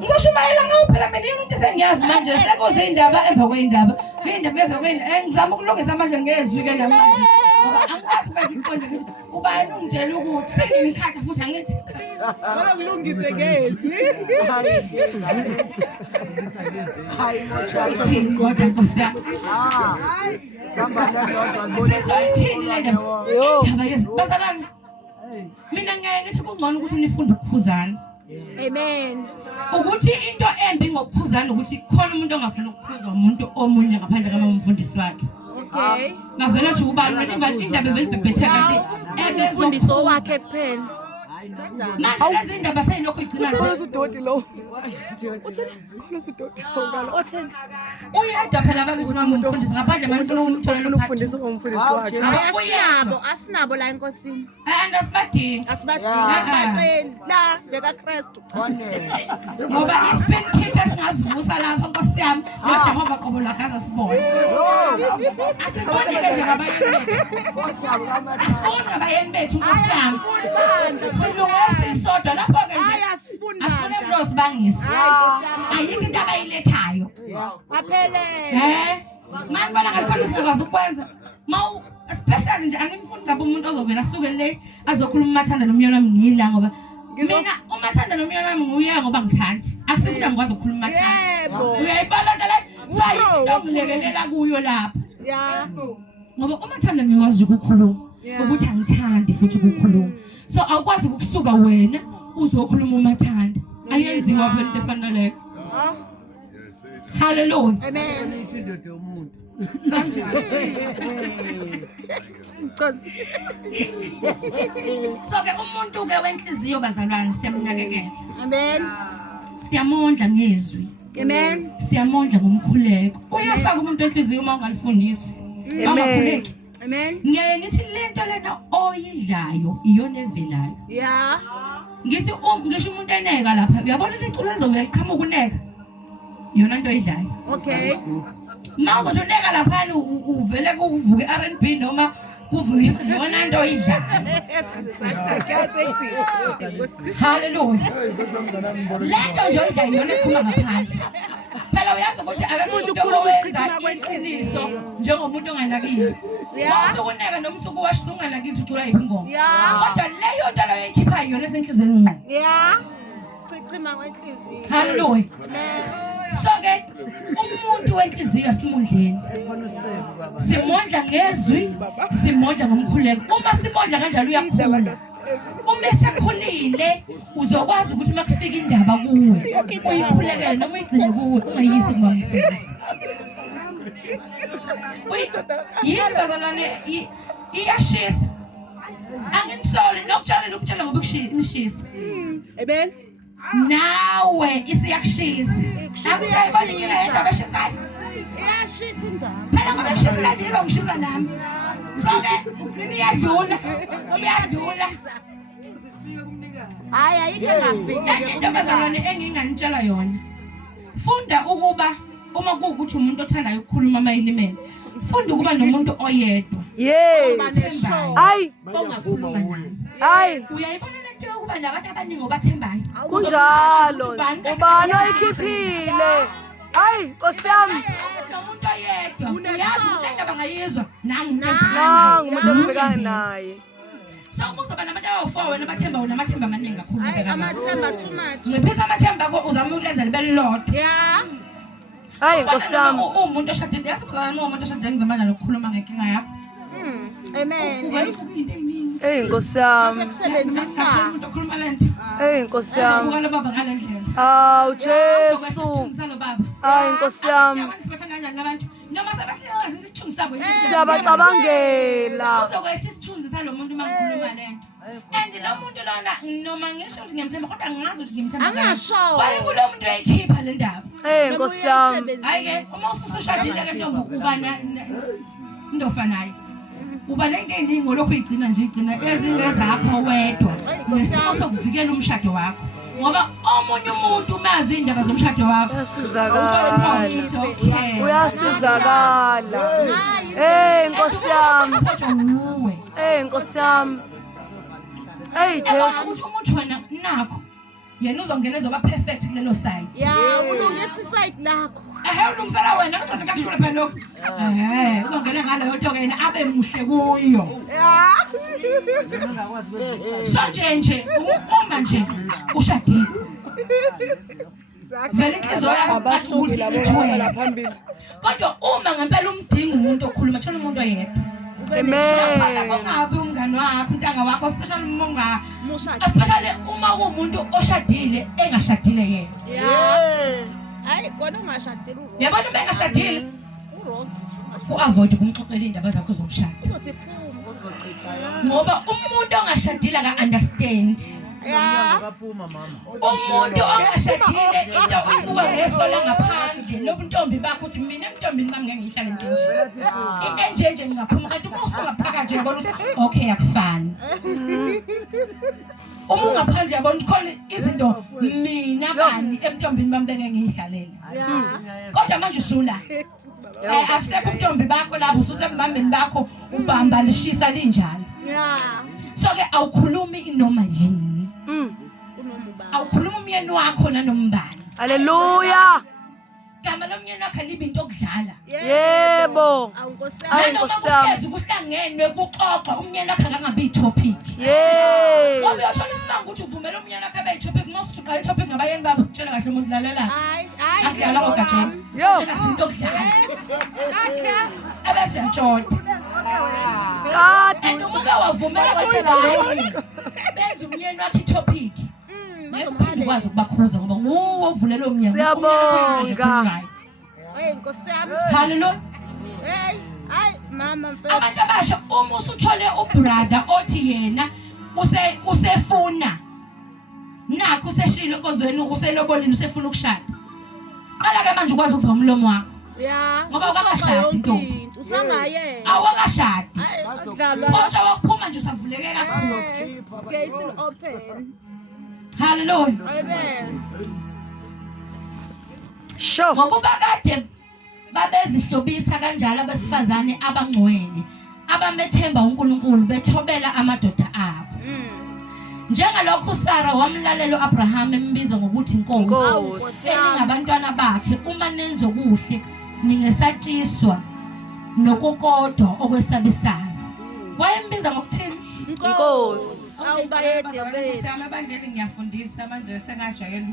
Ngisashumayela ngawo phela mina into esengiyazi manje sekuze indaba emva kweindaba. Indaba emva kweindaba ngizama ukulungisa manje ngezwi ke namanje. Ngoba angathi bayiqonde ukuthi ubani ungitshela ukuthi sengimkhatha futhi angithi. Ngilungise ngezwi. Hayi kodwa Nkosi yami. Sambala lodwa Sizoyithini le ndaba? Indaba yezibazalwane. Mina ngeke ngithi kungcono ukuthi nifunde ukukhuzana. Amen. Ukuthi into embi ngokukhuzana ukuthi khona umuntu ongafuna ukukhuzwa umuntu omunye ngaphandle kamamfundisi wakhe. Okay. Mavela nje ubani indaba vele ibhebhetheka kanti Umfundiso wakhe kuphela. manje lezi indaba seyilokho igcina udoti lo. Otheni? uyedwa phela bakithi noma umfundisi ngaphandle manje ufuna ukumtholela Umfundisi umfundisi wakhe. Asinabo la enkosini. and asibadingi Asibadingi sibaceli la njekaKristu. ngoba ispin kick esingazivusa lapha Nkosi yami noJehova qobo lwakaza sibone asifuni-ke nje ngabayeni bethu asifuni ngabayeni bethu Nkosi yami silungisa isodwa lapho-ke nje asifune mntu osibangisa ayikho into abayilethayo Aphelele. mani bona ngalikhona singakwazi ukwenza especially nje angimfuni ngabe umuntu ozovela asuke le azokhuluma umathanda nomyeni wami ngiyila ngoba mina umathanda nomyeni wami nguye ngoba ngithandi akusikuthi angikwazi ukukhuluma umathanda uyayibona nto leyo so ayikho ongilekelela kuyo lapha Yeah. ngoba umathanda ngikwazi ukukhuluma ukuthi angithandi futhi ukukhuluma so awukwazi ukusuka wena uzokhuluma umathanda ayenziwa phela into efana leyo hallelujah Amen. so ke umuntu ke wenhliziyo bazalwane siyamnakekela Amen. siyamondla ngezwi Amen. siyamondla ngomkhuleko uyafaka umuntu enhliziyo uma ungalifundiswa bangakhuleki Amen. ngiyaye ngithi lento lena oyidlayo iyona evelayo Yeah. ngithi ngisho umuntu eneka lapha uyabona le culo lizobe liqhamuka ukuneka iyona into oyidlayo Okay. mawuzothi uneka laphana uvele kuvuke R&B noma kuvuke iyona into oyidlayo hallelujah lento nje oyidlayo iyona eqhuma ngaphandle phela uyazi ukuthi akekho umuntu owenza iqiniso njengomuntu onganakile mawusukuneka noma usukuwasha usunganakile ucula yiphi ingoma kodwa leyo nto leyo ekhipha iyona esenhlizweni ngqo Yeah. Cichima kwenhliziyo. hallelujah Amen. so ke umuntu wenhliziyo simondleni simondla ngezwi simondla ngomkhuleko uma simondla kanjalo uyakhula uma esekhulile uzokwazi ukuthi makufika indaba kuwe uyikhulekele noma uyigcine kuwe ungayisi kumamfundisi yini bazalwane iyashisa angimsoli nokutshalela ukutshala ngoba imshisa Amen. nawe isiyakushisa akujayibona inkinga yendaba eshisayo Iyashisa indaba. phela ngoba kushisela nje izongishisa nami so-ke ugcina iyadlula Hayi ayikho engafiki. enye into bazalwane enginganitshela yona funda ukuba uma kuwukuthi umuntu othandayo ukukhuluma amayilimeni funda ukuba nomuntu oyedwa Yes. Ay, ongakhuluma naye ay, uyayibona lento yokuba nabantu abaningi obathembayo kunjalo. Ubani oyikhiphile? Ay, Nkosi yami. nomuntu oyedwa uyazi ukuthi lento bangayizwa nangu Nangu umuntu engibhekana naye. so kuzoba nabantu abawu-4 wena abathemba wona amathemba amaningi kakhulu Hayi ubheka manje amathemba too much. ngiphisa amathemba akho uzama ukulenza libe lilodwa Yeah. Ay, Nkosi yami. umuntu oshadile yazi phela umuntu oshadile ngizamanja nokukhuluma ngenkinga yakho Amen. uvele ubuka into eyiningi Ey, Nkosi yami. Kusebenzisa. umuntu okhuluma le nto Ey, Nkosi yami. uzobuka lo baba ngale ndlela Aw, Uzokwenza Jesu. isithunzi salo baba Ay, Nkosi yami. abantu sibathanda kanjani labantu noma sebasingazi isithunzi sabo Siyabacabangela. uzokwehla isithunzi salo muntu uma ngikhuluma le nto and lo muntu lona noma ngisho ukuthi ngiyamthemba kodwa angazi ukuthi ngimthemba Angasho. walefu lo muntu uyayikhipha le ndaba Ey, Nkosi yami. hayi-ke uma usushadile-ke ntombi uba ndofanayo uba nento ey'ningi olokhu uyigcina nje igcina ezingezakho wedwa ngesimo sokuvikela umshado wakho ngoba omunye umuntu umazi iy'ndaba zomshado wakho Uyasizakala. okay Uyasizakala. Ey, Nkosi yami. uwe Ey, Nkosi yami. Ey, Jesu. ukuthi umuntu wena nakho yena uzongena ezoba perfect kulelo side. Yeah, ulungisa iside lakho. Ulungisela wena kodwa kakushule phela lokho. Uzongena ngaleyo nto ke yena abe muhle kuyo. Yeah. So nje uma nje ushadile. Vele inhliziyo yakho ukuthi ithwele. Kodwa uma ngempela umdinga umuntu okhuluma thola umuntu oyedwa. Amen. Kongabi umngani wakho untanga wakho especially uma umuntu oshadile engashadile yena. Yeah. Hayi kona ungashadile uRock. Yabona uma engashadile uRock. Avoid ukumxoxela indaba zakho zomshado. Uzothi phuma. Ngoba umuntu ongashadile aka-understand. Yeah. Umuntu ongashadile into uyibuka ngeso langaphandle lobuntombi bakho uthi mina emntombini bami ngeke ngihlale into enje ngingaphuma kanti uma usungaphakathi uyabona ukuthi okay akufani. Uma ungaphandle yabona ukuthi khona izinto mina bani emntombini bami bengeke ngiyihlalele. Kodwa manje usula akusekho umntombi bakho lapho usembambeni bakho ubamba lishisa linjalo. Yeah. So ke awukhulumi inoma yini. Awukhuluma umyeni wakho nanombani. Hallelujah. Gama lomyeni wakho libe into okudlala. Yebo. Hayi Nkosi yami. Kuhlangenwe kuxoxa umyeni wakho angabe itopic. Yes. Ngoba uyathola isimanga ukuthi uvumela umyeni wakho abe itopic mase uqala itopic ngabayeni babo kutshela kahle umuntu lalela. Hayi. Akudlala ogajeni. Yo. Tshela izinto okudlala. Akhe. Ebese ntshonto. Kade. And uma wavumela kwaphela benza umyeni wakho itopic. Ngeke ukwazi ukubakhuza ngoba nguwe ovulela umnyango. Siyabonga. Hey Nkosi yami. Hallelujah. Hey, hayi mama mfethu. Abantu abasha uma usuthole ubrother othi yena usefuna nakho useshilo enkonzweni uselobolini usefuna ukushada. Qala ke manje ukwazi ukuva umlomo wakho. Yeah. Ngoba ukakashadi ntombi. Usangayena. Awakashadi. Akudlalwa. Kodwa wakuphuma nje usavuleke kakhulu. Gates open. Hallelujah. Amen. Sho. Ngoba kade babezihlobisa kanjalo abesifazane abangcwele abamethemba uNkulunkulu bethobela amadoda abo. Njengalokho uSara wamlalela uAbraham embiza ngokuthi inkosi. Elingabantwana bakhe uma nenze kuhle ningesatshiswa nokukodwa okwesabisayo. Wayembiza ngokuthini? Inkosi. Awubayede bethu. Abangeli ngiyafundisa manje sengajayela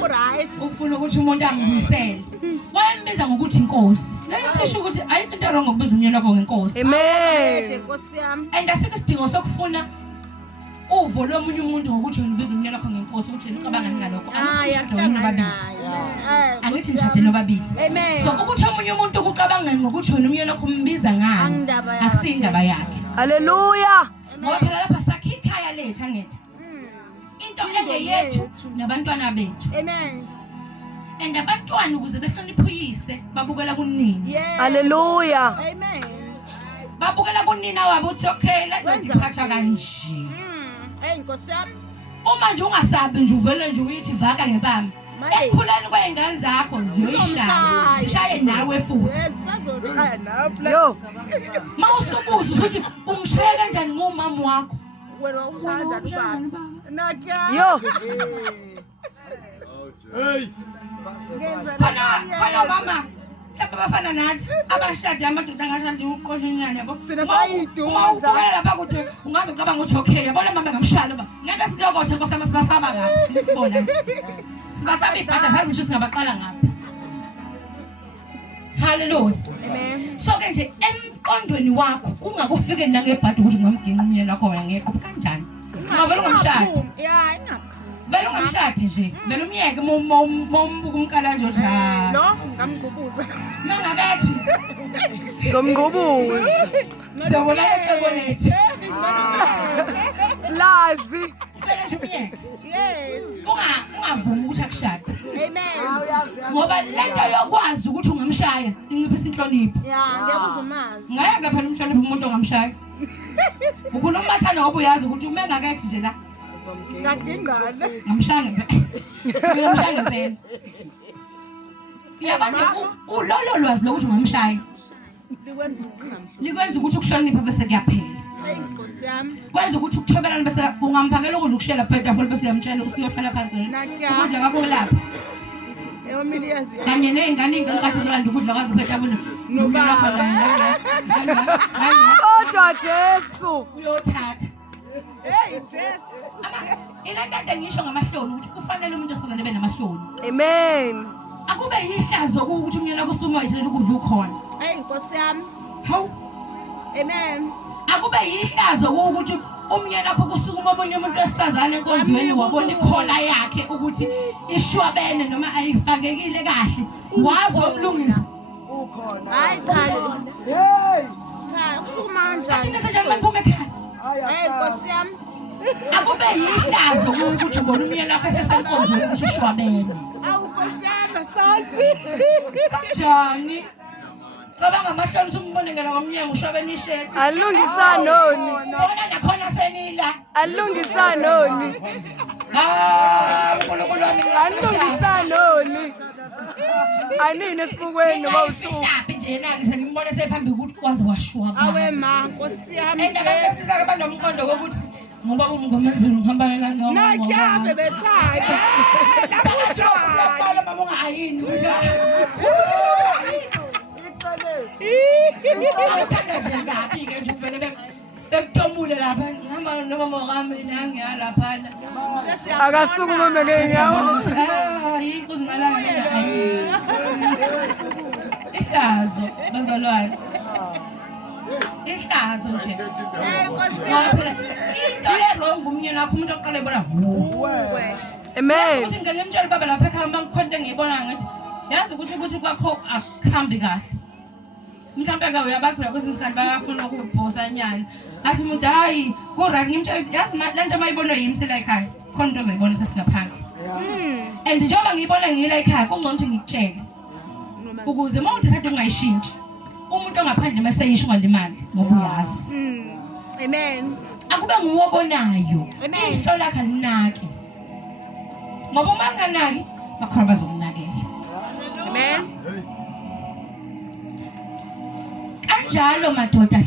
Right. ukufuna ukuthi umuntu angibuyisele. Wayembiza ngokuthi inkosi. Leyo kusho ukuthi ayikho into wrong ngokubiza umyeni wakho ngenkosi. Amen. Nkosi yami. And asikho isidingo sokufuna uvo lomunye umuntu ngokuthi wena ubiza umyeni wakho ngenkosi ukuthi wena ucabanga ngalokho. Angithi nishade nobabili. Amen. So ukuthi omunye umuntu ukucabanga ngokuthi wena umyeni wakho umbiza ngani akusindaba yakhe. Hallelujah. Ngoba phela lapha sakhe ikhaya lethu angithi. Into engeyethu nabantwana bethu. Amen. And abantwana ukuze behloniphe uyise babukela kunini. Hallelujah. Amen. Babukela kunina wabo uthi okay la ngiphatha kanje. Hey Nkosi yami. Uma nje ungasabi nje uvele nje uyithi vaka ngempama. Ekukhuleni kweingane zakho ziyoyishaya. Zishaye nawe futhi. Sazoqala nawe. Yo. Mawusubuza ukuthi ungishaya kanjani ngomama wakho. Wena ungishaya kanjani baba? Nakya. Yo. Hey. Khona mama. Hamba bafana nathi abashadi amadoda angashadi uqonyanyana yabo. Uma ubukela lapha kude ungaze ucabanga ukuthi okay yabona mama ngamshalo ba. Ngeke silokothe nkosama sibasaba ngapha. Nisibona nje. Sibasaba ibhada sazi nje singabaqala ngapha. Hallelujah. Amen. So ke nje emqondweni wakho kungakufike nangebhadi ukuthi ngamginqa umyeni wakho wena ngekho kanjani. Ngavela ngomshadi. Yeah, ingaphi. Vele ungamshadi nje. Vele umyeke mombuka umkala nje odla. No, ngamgqubuza. Nangakethi. Zomgqubuza. Siyabona lecebo lethu. Lazi. Vele nje umyeke. Yes. Ungavumi ukuthi akushade. Amen. Ngoba lento yokwazi ukuthi ungamshaya inciphisa inhlonipho. Yeah, ngiyabuza umazi. Ngeke phela umhlonipho umuntu ongamshaya. Ukhuluma umathanda ngoba uyazi ukuthi uma engakethi nje la Ngadingana. ngamshaya ngempela. Uyamshaya ngempela. Yabanje ulolo lwazi lokuthi ungamshaya. Likwenza ukuthi Likwenza ukuthi ukuhlonipha bese kuyaphela. Hayi Nkosi yami. kwenza ukuthi ukuthobelana bese ungamphakela ukudla ukushela phezulu bese uyamtshela usiyohlala phansi ukudla kwakho lapha Mina yazi. kanye nezingane ingathi zolanda ukudla kwazi phezulu nobaba Kodwa Jesu. uyothatha Hey Jesus. ilanda ngisho ngamahloni ukuthi kufanele umuntu osazana ebe namahloni Amen. akube yihlazo ukuthi umnyana kusuma yithela ukudla ukhona Hayi Nkosi yami. hawu Amen. akube yihlazo ukuthi umnyana wakho kusukuma omunye umuntu wesifazane enkonzweni wabona ikhola yakhe ukuthi ishwabene noma ayifakekile kahle wazi omlungisa ukhona Hayi cha. hey Cha, kusukuma kanjani? into senjani maniphume ekhaya Hayi Nkosi yami. akube yihlazo ukuthi ubona umnyana wakho esesenkonzweni ukuthi ishwabene Awu Nkosi yami sazi. kanjani cabanga amahloni usumbone ngela ngomnyango ushwabene ishedi Alungisa noni. bona nakhona senila Alungisa noni. uNkulunkulu wami Alungisa noni. Anini esibukweni noma usuku. ngiyaphi nje yena-ke sengimbone sephambi ukuthi kwaze washwaba Awe ma Nkosi yami. endaba besizake banomqondo wokuthi ngoba umngomezulu ngihamba ngelanga Nakyave bethake. siyabhala mama ungayini awuthanda nje ngaphi-ke nje uvele bekutomule lapha ngihamba nomama wami nangiyalaphana Akasukume ngeenyawo. hayi kuzimalanga lena hayi ihlazo bazalwane ihlazo nje ngoba phela into ye-wrong umnyeni wakho umuntu oqala ebona Amen. ukuthi ngike ngimtshele baba lapha ekhaya uma ngikhona into engiyibona ngithi yazi ukuthi kwakho akuhambi kahle mhlawumbe-ke uyabazi phela kwesinye isikhathi bayafuna ukubhosa nyana athi umuntu hayi ku-right ngimtshele yazi le nto mayibonwe yimi sela ekhaya khona into ozoyibona sesingaphandle and njengoba ngiyibona ngiyila ekhaya kungcono ukuthi ngikutshele ukuze uma udicide ungayishintshi umuntu ongaphandle meseyisho ungalimali ngoba uyazi Amen. akube nguwe obonayo Amen. ihlo lakho alinaki ngoba uma linganaki bakhona bazokunakela Amen. kanjalo madoda